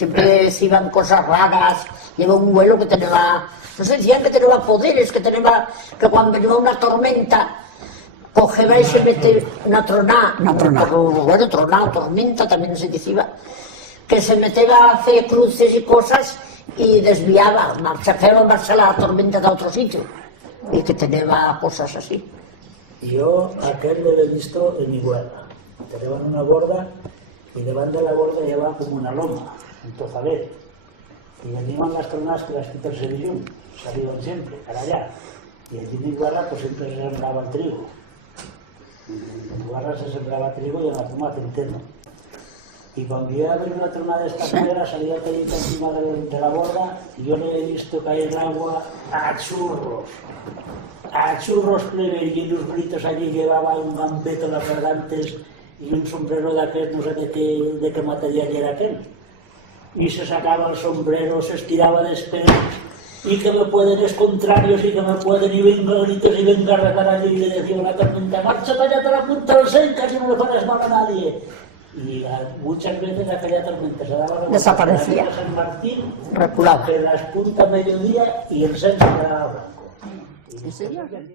siempre se iban cosas raras. Lleva un vuelo que tenía, no sé, decían que tenía poderes, que cuando venía una tormenta, cogeba y se mete una tronada, bueno, tronada, tormenta también se decía, que se metía a hacer cruces y cosas y desviaba, marchaba la tormenta de otro sitio, y que tenía cosas así. Yo aquel lo he visto en Iguala, tenían una borda y debajo de la borda llevaba como una loma, un tozalet, y allí iban las tronadas que las quitas de Sevillón, salían siempre, para allá, y allí en Iguala pues siempre se sembraba el trigo. En Iguala se sembraba trigo y en la zona centeno. Y cuando iba a ver una tronada de esta manera salía cayendo encima de la borda y yo le he visto caer el agua a churros plebe, y en los gritos allí llevaba un gambeto en las gargantes y un sombrero de aquel, no sé de qué material era aquel. Y se sacaba el sombrero, se estiraba de esperas, y que me pueden es contrarios, y que me pueden, y venga gritos, y venga a rezar allí, y le decía a la tormenta, marcha para allá, te la punta del senca, que no le pones mal a nadie. Y muchas veces aquella tormenta se daba la desaparecía. a San Martín, reculaba. que las puntas mediodía y el senca quedaba blanco. ¿En serio?